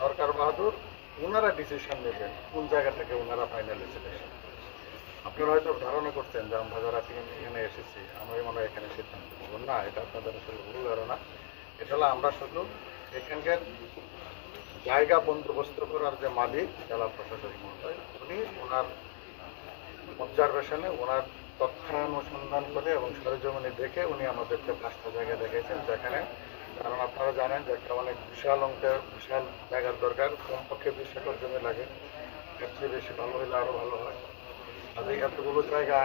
সরকার বাহাদুর ওনারা ডিসিশন নেবেন কোন জায়গা থেকে ওনারা ফাইনাল ডিসিশন। আপনারা হয়তো ধারণা করছেন যে আমরা যারা এখানে এসেছি আমরাই মনে হয় এখানে সিদ্ধান্ত নেব না, এটা আপনাদের আসলে ভুল ধারণা। এটা হলো আমরা শুধু এখানকার জায়গা বন্দোবস্ত করার যে মালিক জেলা প্রশাসক মহোদয়, উনি ওনার অবজারভেশনে ওনার তথ্যানুসন্ধান করে এবং সরেজমিনে দেখে উনি আমাদেরকে 5টা জায়গা দেখাইছেন, যেখানে কারণ আপনারা জানেন যে একটা অনেক বিশাল অঙ্কের বিশাল জায়গার দরকার, কমপক্ষে 20 একর জমি লাগে, এর চেয়ে বেশি ভালো হলে আরও ভালো হয়। আর এতগুলো জায়গা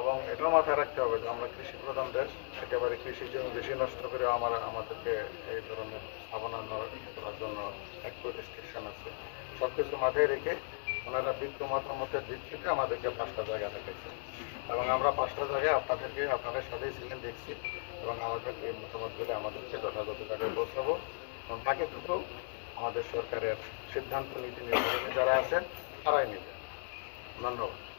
এবং এটাও মাথায় রাখতে হবে যে আমরা কৃষি প্রধান দেশ, একেবারে কৃষি জমি বেশি নষ্ট করে আমাদেরকে এই ধরনের স্থাপনা করার জন্য একটু রেস্ট্রিকশন আছে। সব কিছু মাথায় রেখে ওনারা বিজ্ঞ মতামতের দিক থেকে আমাদেরকে 5টা জায়গা দেখাচ্ছেন এবং আমরা 5টা জায়গায় আপনাদের সাথেই ছিলেন দেখছি এবং আমাদের এই মতামতগুলো আমাদেরকে যথাযথ জায়গায় পৌঁছাবো এবং বাকিটুকু আমাদের সরকারের সিদ্ধান্ত নীতি নির্ধারণে যারা আছেন তারাই নেবেন। ধন্যবাদ।